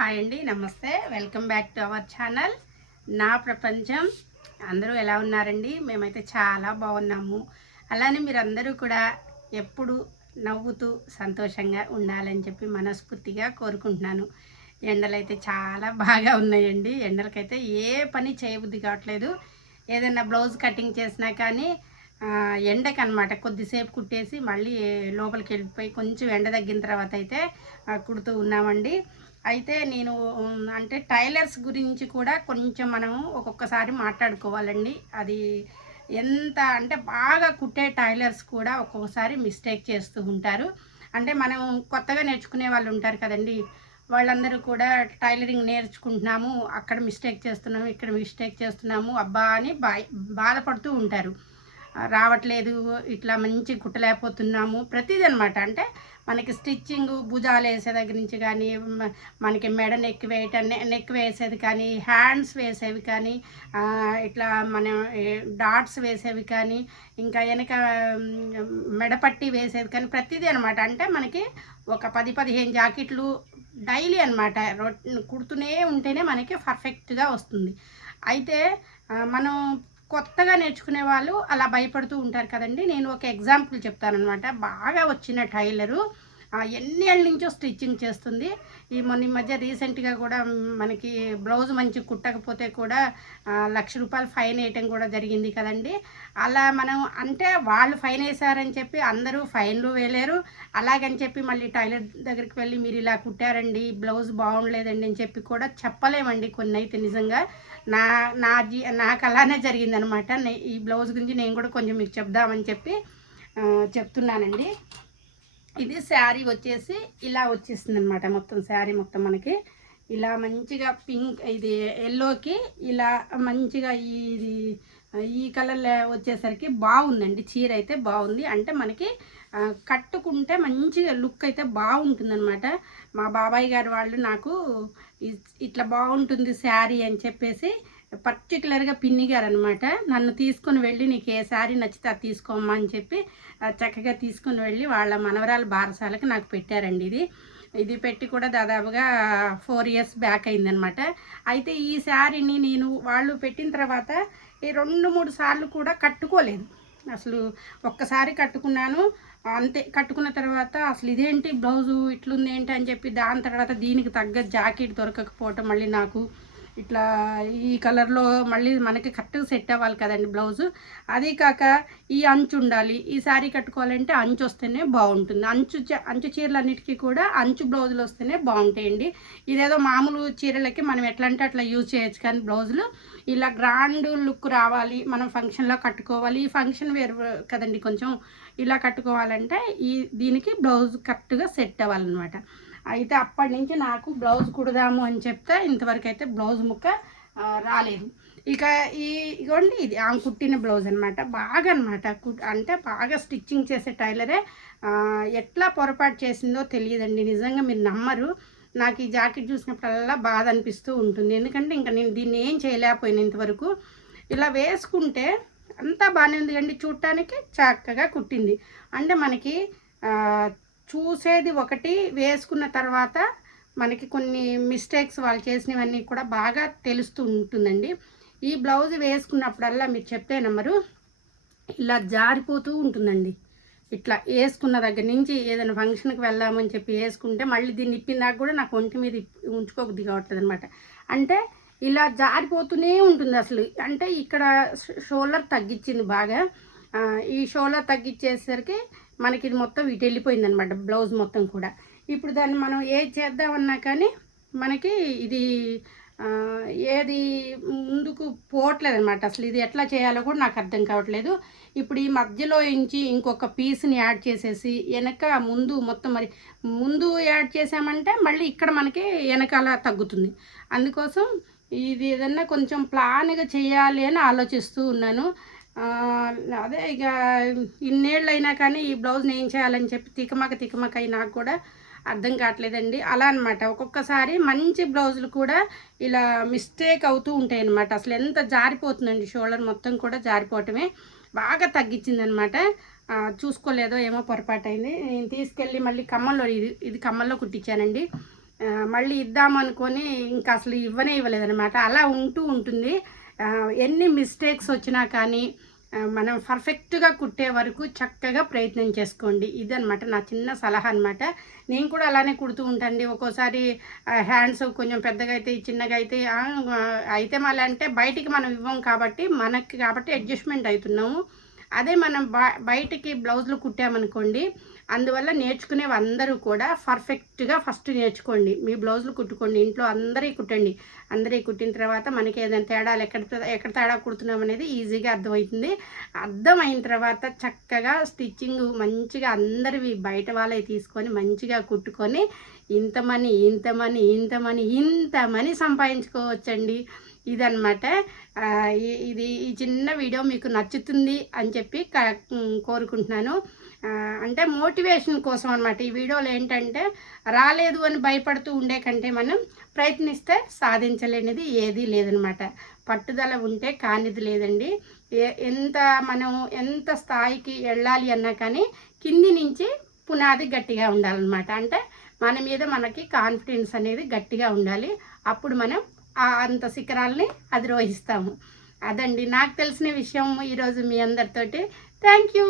Hi అండి, నమస్తే. Welcome back to our channel నా ప్రపంచం. అందరూ ఎలా ఉన్నారండి? మేమైతే చాలా బాగున్నాము. అలానే మీరందరూ కూడా ఎప్పుడు నవ్వుతూ సంతోషంగా ఉండాలని చెప్పి మనస్ఫూర్తిగా కోరుకుంటున్నాను. ఎండలైతే చాలా బాగా ఉన్నాయండి. ఎండలకైతే ఏ పని చేయబుద్ధి కావట్లేదు. ఏదైనా బ్లౌజ్ కటింగ్ చేసినా కానీ ఎండకనమాట కొద్దిసేపు కుట్టేసి మళ్ళీ లోపలికి వెళ్ళిపోయి కొంచెం ఎండ తగ్గిన తర్వాత అయితే కుడుతూ ఉన్నామండి. అయితే నేను అంటే టైలర్స్ గురించి కూడా కొంచెం మనం ఒక్కొక్కసారి మాట్లాడుకోవాలండి. అది ఎంత అంటే బాగా కుట్టే టైలర్స్ కూడా ఒక్కొక్కసారి మిస్టేక్ చేస్తూ ఉంటారు. అంటే మనం కొత్తగా నేర్చుకునే వాళ్ళు ఉంటారు కదండి, వాళ్ళందరూ కూడా టైలరింగ్ నేర్చుకుంటున్నాము, అక్కడ మిస్టేక్ చేస్తున్నాము, ఇక్కడ మిస్టేక్ చేస్తున్నాము అబ్బా అని బాధపడుతూ ఉంటారు. రావట్లేదు, ఇట్లా మంచి కుట్టలేకపోతున్నాము ప్రతిదీ అనమాట. అంటే మనకి స్టిచ్చింగ్ భుజాలు వేసే దగ్గర నుంచి కానీ, మనకి మెడ నెక్ వేసేది కానీ, హ్యాండ్స్ వేసేవి కానీ, ఇట్లా మనం డాట్స్ వేసేవి కానీ, ఇంకా వెనక మెడపట్టి వేసేది కానీ ప్రతిదీ అనమాట. అంటే మనకి ఒక 10-15 జాకెట్లు డైలీ అనమాట కుడుతూనే ఉంటేనే మనకి పర్ఫెక్ట్గా వస్తుంది. అయితే మనం కొత్తగా నేర్చుకునే వాళ్ళు అలా భయపడుతూ ఉంటారు కదండి. నేను ఒక ఎగ్జాంపుల్ చెప్తానమాట. బాగా వచ్చిన టైలరు ఎన్ని ఏళ్ళ నుంచో స్టిచ్చింగ్ చేస్తుంది. ఈ మధ్య రీసెంట్గా కూడా మనకి బ్లౌజ్ మంచి కుట్టకపోతే కూడా ₹1,00,000 ఫైన్ వేయటం కూడా జరిగింది కదండి. అలా మనం అంటే వాళ్ళు ఫైన్ వేసారని చెప్పి అందరూ ఫైన్లు వేయలేరు. అలాగని చెప్పి మళ్ళీ టైలర్ దగ్గరికి వెళ్ళి మీరు ఇలా కుట్టారండి, బ్లౌజ్ బాగుండలేదండి అని చెప్పి కూడా చెప్పలేమండి. కొన్ని అయితే నిజంగా నాకు అలానే జరిగిందనమాట. ఈ బ్లౌజ్ గురించి నేను కూడా కొంచెం మీకు చెప్దామని చెప్పి చెప్తున్నానండి. ఇది శారీ వచ్చేసి ఇలా వచ్చేస్తుంది అనమాట. మొత్తం శారీ మొత్తం మనకి ఇలా మంచిగా పింక్, ఇది ఎల్లోకి ఇలా మంచిగా ఈ కలర్ వచ్చేసరికి బాగుందండి. చీర అయితే బాగుంది. అంటే మనకి కట్టుకుంటే మంచిగా లుక్ అయితే బాగుంటుందన్నమాట. మా బాబాయ్ గారు వాళ్ళు నాకు ఇట్లా బాగుంటుంది శారీ అని చెప్పేసి పర్టికులర్గా పిన్నిగారనమాట. నన్ను తీసుకొని వెళ్ళి నీకు ఏ శారీ నచ్చితే అది తీసుకోమ్మా అని చెప్పి చక్కగా తీసుకొని వెళ్ళి వాళ్ళ మనవరాల బారసాలకి నాకు పెట్టారండి. ఇది పెట్టి కూడా దాదాపుగా 4 years బ్యాక్ అయిందనమాట. అయితే ఈ శారీని నేను వాళ్ళు పెట్టిన తర్వాత ఈ 2-3 సార్లు కూడా కట్టుకోలేదు. అసలు ఒక్కసారి కట్టుకున్నాను అంతే. కట్టుకున్న తర్వాత అసలు ఇదేంటి బ్లౌజు ఇట్లుంది ఏంటి అని చెప్పి దాని తర్వాత దీనికి తగ్గ జాకెట్ దొరకకపోవటం, మళ్ళీ నాకు ఇట్లా ఈ కలర్లో మళ్ళీ మనకి కరెక్ట్గా సెట్ అవ్వాలి కదండి బ్లౌజు. అదీ కాక ఈ అంచు ఉండాలి. ఈ శారీ కట్టుకోవాలంటే అంచు వస్తేనే బాగుంటుంది. అంచు చీరలన్నిటికీ కూడా అంచు బ్లౌజులు వస్తేనే బాగుంటాయండి. ఇదేదో మామూలు చీరలకి మనం ఎట్లా అంటే అట్లా యూజ్ చేయొచ్చు, కానీ బ్లౌజులు ఇలా గ్రాండ్ లుక్ రావాలి, మనం ఫంక్షన్లో కట్టుకోవాలి. ఈ ఫంక్షన్ వేరు కదండి, కొంచెం ఇలా కట్టుకోవాలంటే దీనికి బ్లౌజ్ కరెక్ట్గా సెట్ అవ్వాలన్నమాట. అయితే అప్పటి నుంచి నాకు బ్లౌజ్ కుడదాము అని చెప్తే ఇంతవరకు అయితే బ్లౌజ్ ముక్క రాలేదు. ఇక ఇగోండి ఇది ఆమె కుట్టిన బ్లౌజ్ అనమాట. బాగా అనమాట అంటే బాగా స్టిచ్చింగ్ చేసే టైలరే ఎట్లా పొరపాటు చేసిందో తెలియదండి. నిజంగా మీరు నమ్మరు. నాకు ఈ జాకెట్ చూసినప్పుడల్లా బాధ అనిపిస్తూ ఉంటుంది. ఎందుకంటే ఇంకా నేను దీన్ని ఏం చేయలేకపోయినా ఇంతవరకు. ఇలా వేసుకుంటే అంతా బాగానే ఉంది కండి, చూడటానికి చక్కగా కుట్టింది. అంటే మనకి చూసేది ఒకటి, వేసుకున్న తర్వాత మనకి కొన్ని మిస్టేక్స్ వాళ్ళు చేసినవన్నీ కూడా బాగా తెలుస్తూ ఉంటుందండి. ఈ బ్లౌజ్ వేసుకున్నప్పుడల్లా మీరు చెప్తే నమ్మరు, ఇలా జారిపోతూ ఉంటుందండి. ఇట్లా వేసుకున్న దగ్గర నుంచి ఏదైనా ఫంక్షన్కి వెళ్దామని చెప్పి వేసుకుంటే మళ్ళీ దీన్ని ఇప్పిన కూడా నాకు ఒంటి మీద ఉంచుకోబుద్ధి కావట్లేదు అనమాట. అంటే ఇలా జారిపోతూనే ఉంటుంది అసలు. అంటే ఇక్కడ షోల్డర్ తగ్గించింది బాగా. ఈ షోల్డర్ తగ్గించేసరికి మనకి ఇది మొత్తం ఇటు వెళ్ళిపోయింది అనమాట బ్లౌజ్ మొత్తం కూడా. ఇప్పుడు దాన్ని మనం ఏది చేద్దామన్నా కానీ మనకి ఇది ఏది ముందుకు పోవట్లేదు అనమాట. అసలు ఇది ఎట్లా చేయాలో కూడా నాకు అర్థం కావట్లేదు. ఇప్పుడు ఈ మధ్యలో నుంచి ఇంకొక పీస్ని యాడ్ చేసేసి వెనక ముందు మొత్తం, మరి ముందు యాడ్ చేసామంటే మళ్ళీ ఇక్కడ మనకి వెనకాల తగ్గుతుంది. అందుకోసం ఇది ఏదన్నా కొంచెం ప్లాన్గా చేయాలి అని ఆలోచిస్తూ ఉన్నాను. అదే ఇక ఇన్నేళ్ళు అయినా కానీ ఈ బ్లౌజ్ని ఏం చేయాలని చెప్పి తికమక అయి నాకు కూడా అర్థం కావట్లేదండి. అలా అనమాట. ఒక్కొక్కసారి మంచి బ్లౌజులు కూడా ఇలా మిస్టేక్ అవుతూ ఉంటాయి అన్నమాట. అసలు ఎంత జారిపోతుందండి, షోల్డర్ మొత్తం కూడా జారిపోవటమే. బాగా తగ్గించిందనమాట. చూసుకోలేదో ఏమో పొరపాటు అయింది. నేను తీసుకెళ్ళి మళ్ళీ కమ్మల్లో ఇది కమ్మల్లో కుట్టించానండి. మళ్ళీ ఇద్దామనుకొని ఇంకా అసలు ఇవ్వలేదనమాట. అలా ఉంటుంది. ఎన్ని మిస్టేక్స్ వచ్చినా కానీ మనం పర్ఫెక్ట్గా కుట్టే వరకు చక్కగా ప్రయత్నం చేసుకోండి. ఇదనమాట నా చిన్న సలహా అనమాట. నేను కూడా అలానే కుడుతూ ఉంటానండి. ఒక్కోసారి హ్యాండ్స్ కొంచెం పెద్దగా అయితే చిన్నగా అయితే మళ్ళీ అంటే బయటికి మనం ఇవ్వం కాబట్టి మనకి అడ్జస్ట్మెంట్ అవుతున్నాము. అదే మనం బయటికి బ్లౌజులు కుట్టామనుకోండి, అందువల్ల నేర్చుకునేవి అందరూ కూడా పర్ఫెక్ట్గా ఫస్ట్ నేర్చుకోండి. మీ బ్లౌజులు కుట్టుకోండి, ఇంట్లో అందరికీ కుట్టండి. అందరికీ కుట్టిన తర్వాత మనకి ఏదైనా తేడాలు ఎక్కడ తేడా కుడుతున్నాం అనేది ఈజీగా అర్థమవుతుంది. అర్థమైన తర్వాత చక్కగా స్టిచ్చింగ్ మంచిగా అందరివి బయట వాళ్ళవి తీసుకొని మంచిగా కుట్టుకొని ఇంత మనీ సంపాదించుకోవచ్చండి. ఇదన్నమాట. ఈ చిన్న వీడియో మీకు నచ్చుతుంది అని చెప్పి కోరుకుంటున్నాను. అంటే మోటివేషన్ కోసం అనమాట. ఈ వీడియోలో ఏంటంటే రాలేదు అని భయపడుతూ ఉండే కంటే మనం ప్రయత్నిస్తే సాధించలేనిది ఏదీ లేదనమాట. పట్టుదల ఉంటే కానిది లేదండి. మనం ఎంత స్థాయికి వెళ్ళాలి అన్నా కానీ కింది నుంచి పునాది గట్టిగా ఉండాలన్నమాట. అంటే మన మీద మనకి కాన్ఫిడెన్స్ అనేది గట్టిగా ఉండాలి. అప్పుడు మనం అంత శిఖరాల్ని అధిరోహిస్తాము. అదండి నాకు తెలిసిన విషయం ఈరోజు మీ అందరితోటి. Thank you.